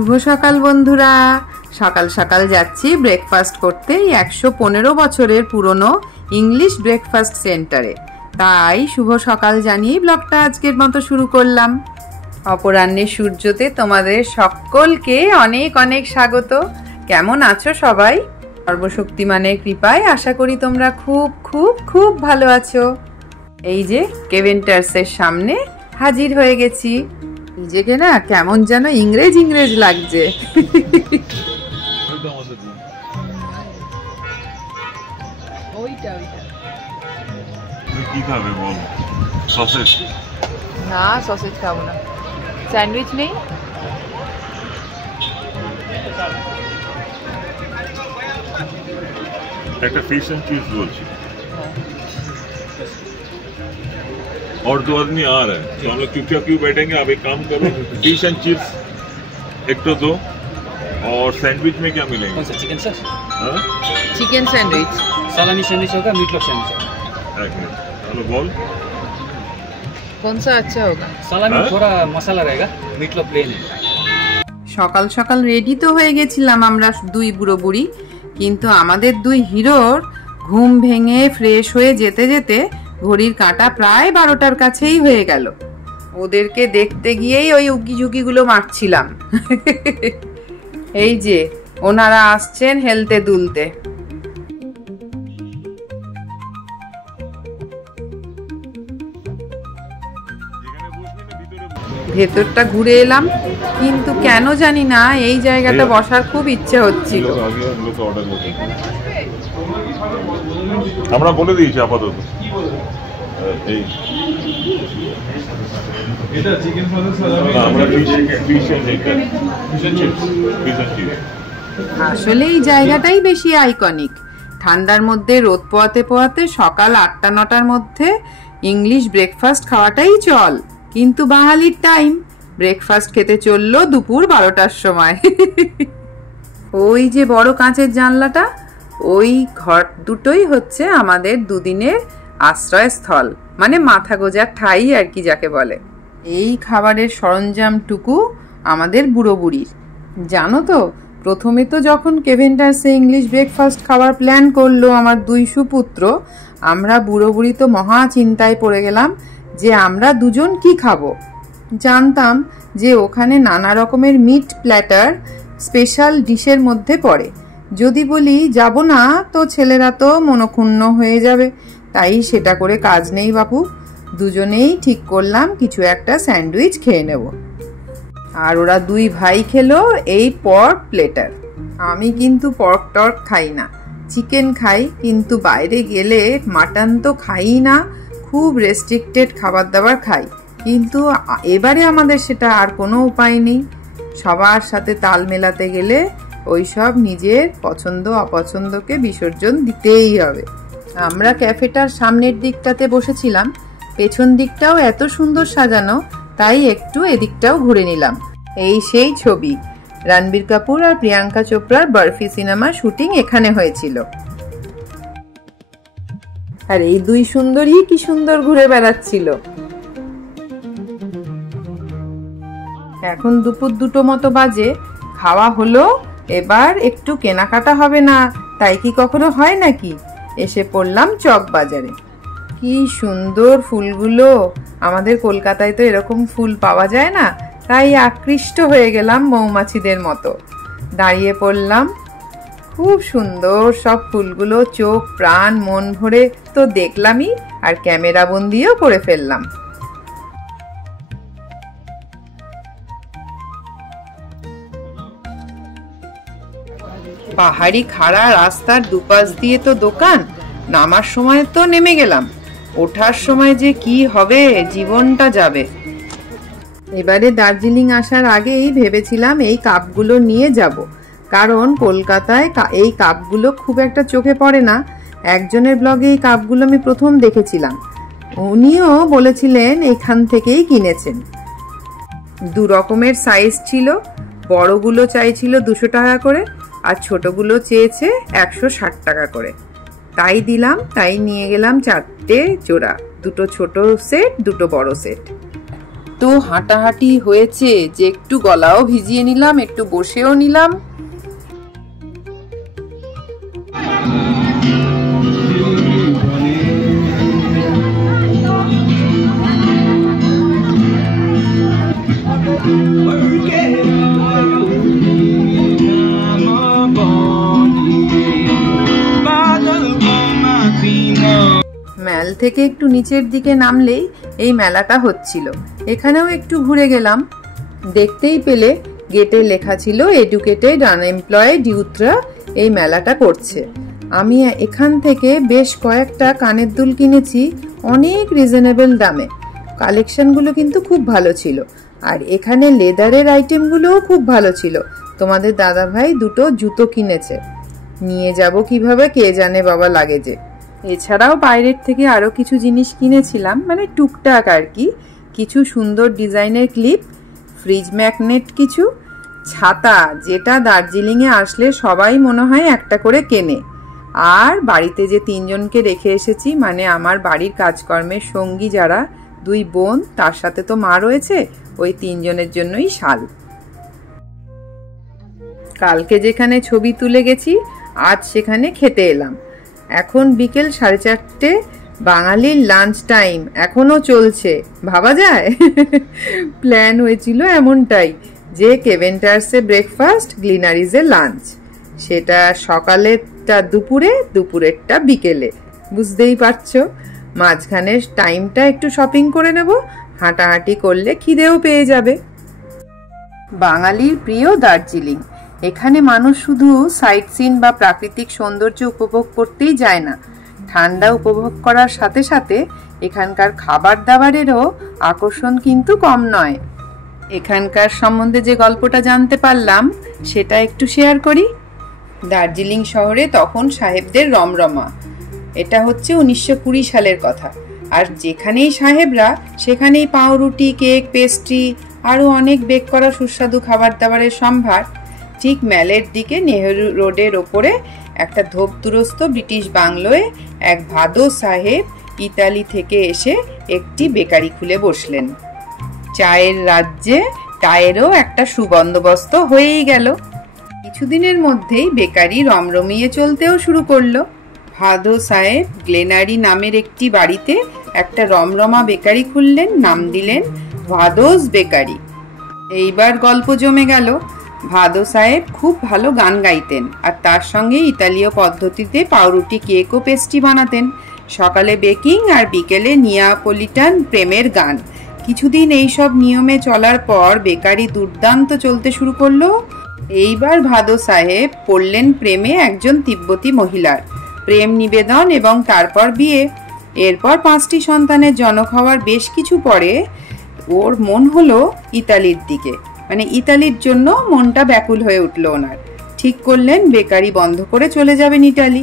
শুভ সকাল বন্ধুরা। সকাল সকাল যাচ্ছি ব্রেকফাস্ট করতে 115 বছরের পুরনো ইংলিশ ব্রেকফাস্ট সেন্টারে। তাই শুভ সকাল জানিয়ে ব্লগটা আজকের মতো শুরু করলাম। অপরাহ্নের সূর্যতে তোমাদের সকলকে অনেক অনেক স্বাগত। কেমন আছো সবাই? সর্বশক্তিমানের কৃপায় আশা করি তোমরা খুব খুব খুব ভালো আছো। এই যে কেভেন্টার্সের সামনে হাজির হয়ে গেছি। নিজেকে না কেমন যেন ইংরেজ ইংরেজ লাগছে। কি খাবে বল? সসেজ? না, সসেজ খাবো না। স্যান্ডউইচ নেই? একটা फिश एंड चीज बोलছি। और दो आदमी आ रहे हैं तो हम लोग चुपचाप क्यों बैठेंगे? आप एक काम करो, फिश एंड चिप्स एक तो दो, और सैंडविच में क्या मिलेंगे? कौन सा? Chicken sir? हाँ, चिकन सैंडविच। सलामी सैंडविच होगा, मीट लोफ सैंडविच होगा। एक मिनट, हेलो बोल। कौन सा अच्छा होगा? सलामी थोड़ा मसाला रहेगा, मीट लोफ प्लेन है। সকাল সকাল রেডি তো হয়ে গেছিলাম আমরা দুই বুড়ো বুড়ি, কিন্তু আমাদের দুই হিরোর ঘুম ভেঙে ফ্রেশ হয়ে যেতে যেতে ঘড়ির কাঁটা প্রায় 12টার কাছেই হয়ে গেল। ওদেরকে দেখতে গিয়েই ওই উকি ঝুঁকিগুলো মারছিলাম। এই যে ওনারা আসছেন হেলতে দুলতে। ভেতরটা ঘুরে এলাম, কিন্তু কেন জানি না এই জায়গাটা বসার খুব ইচ্ছে হচ্ছিল। আমরা বলে দিয়েছি আপাতত। এই এটা চিকেন ফাদার আমরা ফিশ এন্ড চিপস। আসলে এই জায়গাটাই বেশি আইকনিক। ঠান্ডার মধ্যে রোদ পোয়াতে পোয়াতে সকাল 8টা-9টার মধ্যে ইংলিশ ব্রেকফাস্ট খাওয়াটাই চল, কিন্তু বাঙালির টাইম ব্রেকফাস্ট খেতে চললো দুপুর 12টার সময়। ওই যে বড় কাঁচের জানলাটা, ওই ঘর দুটোই হচ্ছে আমাদের দুদিনের আশ্রয়স্থল, মানে মাথা গোজার ঠাই আর কি যাকে বলে। এই খাবারের সরঞ্জামটুকু আমাদের বুড়ো বুড়ির। জানো তো, প্রথমে তো যখন কেভেন্টার্সে ইংলিশ ব্রেকফাস্ট খাওয়ার প্ল্যান করলো আমার দুই সুপুত্র, আমরা বুড়ো বুড়ি তো মহা চিন্তায় পড়ে গেলাম যে আমরা দুজন কি খাবো। জানতাম যে ওখানে নানা রকমের মিট প্ল্যাটার স্পেশাল ডিশের মধ্যে পড়ে। যদি বলি যাব না তো ছেলেরা তো মনক্ষুণ্ণ হয়ে যাবে, তাই সেটা করে কাজ নেই বাপু। দুজনেই ঠিক করলাম কিছু একটা স্যান্ডউইচ খেয়ে নেব। আর ওরা দুই ভাই খেলো এই পর্ক প্লেটার। আমি কিন্তু পর্ক টর্ক খাই না, চিকেন খাই, কিন্তু বাইরে গেলে মাটন তো খাই না। খুব রেস্ট্রিক্টেড খাবার দাবার খাই, কিন্তু এবারে আমাদের সেটা আর কোনো উপায় নেই। সবার সাথে তাল মেলাতে গেলে ওইসব নিজের পছন্দ অপছন্দকে বিসর্জন দিতেই হবে। আমরা ক্যাফেটার সামনের দিকটাতে বসেছিলাম, পেছন দিকটাও এত সুন্দর সাজানো, তাই একটু এদিকটাও ঘুরে নিলাম। এই সেই ছবি, রণবীর কাপুর আর প্রিয়াঙ্কা চোপড়ার বরফি সিনেমা শুটিং এখানে হয়েছিল। আর এই দুই সুন্দরী কি সুন্দর ঘুরে বেড়াচ্ছিল। এখন দুপুর 2টো মতো বাজে, খাওয়া হলো, এবার একটু কেনাকাটা হবে না, তাই কি কখনো হয় নাকি? এসে পড়লাম চক বাজারে। কি সুন্দর ফুলগুলো, আমাদের কলকাতায় তো এরকম ফুল পাওয়া যায় না, তাই আকৃষ্ট হয়ে গেলাম মৌমাছিদের মতো। দাঁড়িয়ে পড়লাম। খুব সুন্দর সব ফুলগুলো, চোখ প্রাণ মন ভরে তো দেখলামই, আর ক্যামেরা বন্দিও করে ফেললাম। পাহাড়ি খাড়া রাস্তার দুপাশ দিয়ে তো দোকান, নামার সময় তো নেমে গেলাম, ওঠার সময় যে কি হবে, জীবনটা যাবে। এবারে দার্জিলিং আসার আগেই ভেবেছিলাম এই কাপগুলো নিয়ে যাব, কারণ কলকাতায় এই কাপগুলো খুব একটা চোখে পড়ে না। একজনের ব্লগে এই কাপগুলো আমি প্রথম দেখেছিলাম, উনিও বলেছিলেন এখান থেকেই কিনেছেন। 2 রকমের সাইজ ছিল, বড়গুলো চাইছিল 200 টাকা করে, আর ছোটগুলো চেয়েছে 160 টাকা করে। তাই দিলাম, তাই নিয়ে গেলাম 4টে জোড়া, 2টো ছোট সেট, 2টো বড় সেট। এত হাঁটাহাঁটি হয়েছে যে একটু গলাও ভিজিয়ে নিলাম, একটু বসেও নিলাম। মেল থেকে একটু নিচের দিকে নামলেই এই মেলাটা হচ্ছিল। এখানেও একটু ঘুরে গেলাম। দেখতেই পেলে গেটে লেখা ছিল এডুকেটেড আনএমপ্লয়েড ইউথরা এই মেলাটা করছে। আমি এখান থেকে বেশ কয়েকটা কানের দুল কিনেছি অনেক রিজনেবল দামে। কালেকশনগুলো কিন্তু খুব ভালো ছিল, আর এখানে লেদারের আইটেমগুলোও খুব ভালো ছিল। তোমাদের দাদা ভাই দুটো জুতো কিনেছে, নিয়ে যাব কিভাবে কে জানে বাবা লাগেজে। এছাড়াও বাইরের থেকে আরো কিছু জিনিস কিনেছিলাম, মানে টুকটাক আর কি। কিছু সুন্দর ডিজাইনের ক্লিপ, ফ্রিজ ম্যাগনেট, কিছু ছাতা, যেটা দার্জিলিংয়ে আসলে সবাই মনে হয় একটা করে কেনে। আর বাড়িতে যে তিনজনকে রেখে এসেছি, মানে আমার বাড়ির কাজকর্মের সঙ্গী যারা, দুই বোন, তার সাথে তো মা রয়েছে, ওই তিনজনের জন্যই শাল। কালকে যেখানে ছবি তুলে গেছি আজ সেখানে খেতে এলাম। এখন বিকেল 4:30, বাঙালির লাঞ্চ টাইম এখনো চলছে। ভাবা যায়? প্ল্যান হয়েছিল এমনটাই যে কেভেন্টার্সে ব্রেকফাস্ট, গ্লিনারিজে লাঞ্চ। সেটা সকালেরটা দুপুরে, দুপুরেরটা বিকেলে। বুঝতেই পারছো, মাঝখানের টাইমটা একটু শপিং করে নেব। হাঁটাহাঁটি করলে খিদেও পেয়ে যাবে। বাঙালির প্রিয় দার্জিলিং। এখানে মানুষ শুধু সাইট সিন বা প্রাকৃতিক সৌন্দর্য উপভোগ করতেই যায় না, ঠান্ডা উপভোগ করার সাথে সাথে এখানকার খাবার দাবারেরও আকর্ষণ কিন্তু কম নয়। এখানকার সম্বন্ধে যে গল্পটা জানতে পারলাম সেটা একটু শেয়ার করি। দার্জিলিং শহরে তখন সাহেবদের রমরমা। এটা হচ্ছে 1920 সালের কথা। আর যেখানেই সাহেবরা সেখানেই পাউরুটি, কেক, পেস্ট্রি, আরও অনেক বেক করা সুস্বাদু খাবার দাবারের সম্ভার। ঠিক মেলের দিকে নেহেরু রোডের ওপরে একটা ধোপদুরস্ত ব্রিটিশ বাংলোয় এক ভাদো সাহেব ইতালি থেকে এসে একটি বেকারি খুলে বসলেন। চায়ের রাজ্যে টায়েরও একটা সুবন্দোবস্ত হয়েই গেল। কিছুদিনের মধ্যেই বেকারি রমরমিয়ে চলতেও শুরু করলো। ভাদো সাহেব গ্লেনারি নামের একটি বাড়িতে একটা রমরমা বেকারি খুললেন, নাম দিলেন ভাদোস বেকারি। এইবার গল্প জমে গেল। ভাদো সাহেব খুব ভালো গান গাইতেন, আর তার সঙ্গে ইতালীয় পদ্ধতিতে পাউরুটি, কেক ও পেস্ট্রি বানাতেন। সকালে বেকিং আর বিকেলে নিয়াপলিটান প্রেমের গান। কিছুদিন এইসব নিয়মে চলার পর বেকারি দুর্দান্ত চলতে শুরু করলো। এইবার ভাদো সাহেব পড়লেন প্রেমে একজন তিব্বতী মহিলার। প্রেম নিবেদন এবং তারপর বিয়ে। এরপর 5টি সন্তানের জনক হওয়ার বেশ কিছু পরে ওর মন হলো ইতালির দিকে, মানে ইতালির জন্য মনটা ব্যাকুল হয়ে উঠল ওনার। ঠিক করলেন বেকারি বন্ধ করে চলে যাবেন ইতালি।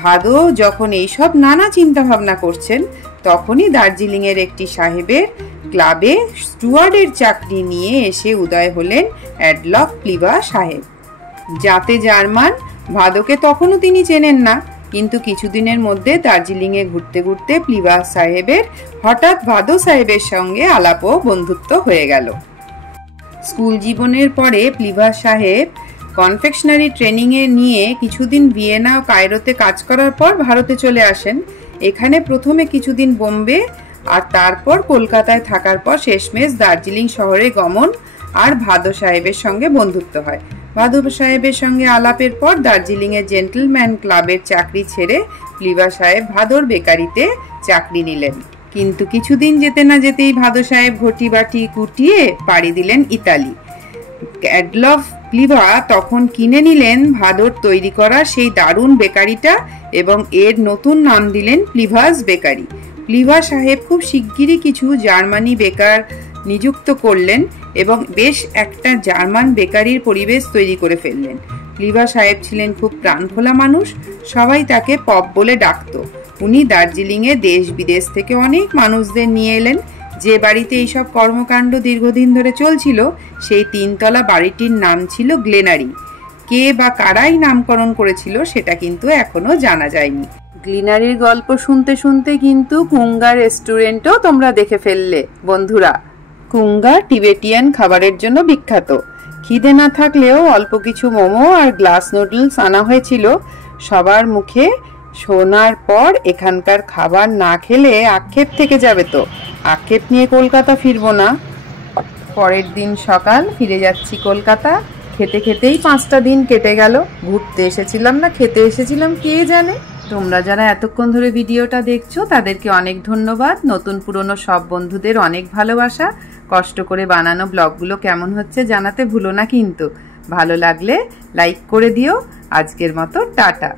ভাদো যখন এইসব নানা চিন্তা ভাবনা করছেন, তখনই দার্জিলিংয়ের একটি সাহেবের ক্লাবে স্টুয়ার্ডের চাকরি নিয়ে এসে উদয় হলেন অ্যাডলফ প্লিবা সাহেব। যাতে জার্মান। ভাদোকে তখনও তিনি চেনেন না, কিন্তু কিছুদিনের মধ্যে দার্জিলিংয়ে ঘুরতে ঘুরতে প্লিবা সাহেবের হঠাৎ ভাদো সাহেবের সঙ্গে আলাপ ও বন্ধুত্ব হয়ে গেল। স্কুল জীবনের পরে প্লিবা সাহেব কনফেকশনারি ট্রেনিংয়ে নিয়ে কিছুদিন ভিয়েনা ও কায়রোতে কাজ করার পর ভারতে চলে আসেন। এখানে প্রথমে কিছুদিন বোম্বে আর তারপর কলকাতায় থাকার পর শেষমেশ দার্জিলিং শহরে গমন, আর ভাদো সাহেবের সঙ্গে বন্ধুত্ব হয়। ভাদো সাহেবের সঙ্গে আলাপের পর দার্জিলিংয়ের জেন্টলম্যান ক্লাবের চাকরি ছেড়ে প্লিবা সাহেব ভাদোর বেকারিতে চাকরি নিলেন। কিন্তু কিছুদিন যেতে না যেতেই ভাদো সাহেব ঘটি বাটি কুটিয়ে পাড়ি দিলেন ইতালি। অ্যাডলফ প্লিবা তখন কিনে নিলেন ভাদোর তৈরি করা সেই দারুণ বেকারিটা এবং এর নতুন নাম দিলেন প্লিভাস বেকারি। প্লিবা সাহেব খুব শিগগিরই কিছু জার্মানি বেকার নিযুক্ত করলেন এবং বেশ একটা জার্মান বেকারির পরিবেশ তৈরি করে ফেললেন। প্লিবা সাহেব ছিলেন খুব প্রাণখোলা মানুষ, সবাই তাকে পপ বলে ডাকত। উনি দার্জিলিংয়ে দেশ বিদেশ থেকে অনেক মানুষদের নিয়ে এলেন। যে বাড়িতে এইসব কর্মকাণ্ড দীর্ঘদিন ধরে চলছিল সেই 3তলা বাড়িটির নাম ছিল গ্লেনারি। কে বা কারাই নামকরণ করেছিল সেটা কিন্তু এখনো জানা যায়নি। গ্লিনারির গল্প শুনতে শুনতে কিন্তু কুঙ্গা রেস্টুরেন্টও তোমরা দেখে ফেললে বন্ধুরা। কুঙ্গা টিবেটিয়ান খাবারের জন্য বিখ্যাত। খিদে না থাকলেও অল্প কিছু মোমো আর গ্লাস নুডলস আনা হয়েছিল। সবার মুখে শোনার পর এখানকার খাবার না খেলে আক্ষেপ থেকে যাবে, তো আক্ষেপ নিয়ে কলকাতা ফিরবো না। পরের দিন সকাল, ফিরে যাচ্ছি কলকাতা। খেতে খেতেই 5টা দিন কেটে গেল। ঘুরতে এসেছিলাম না খেতে এসেছিলাম কে জানে। তোমরা যারা এতক্ষণ ধরে ভিডিওটা দেখছো তাদেরকে অনেক ধন্যবাদ। নতুন পুরনো সব বন্ধুদের অনেক ভালোবাসা। কষ্ট করে বানানো ব্লগগুলো কেমন হচ্ছে জানাতে ভুলো না কিন্তু। ভালো লাগলে লাইক করে দিও। আজকের মতো টাটা।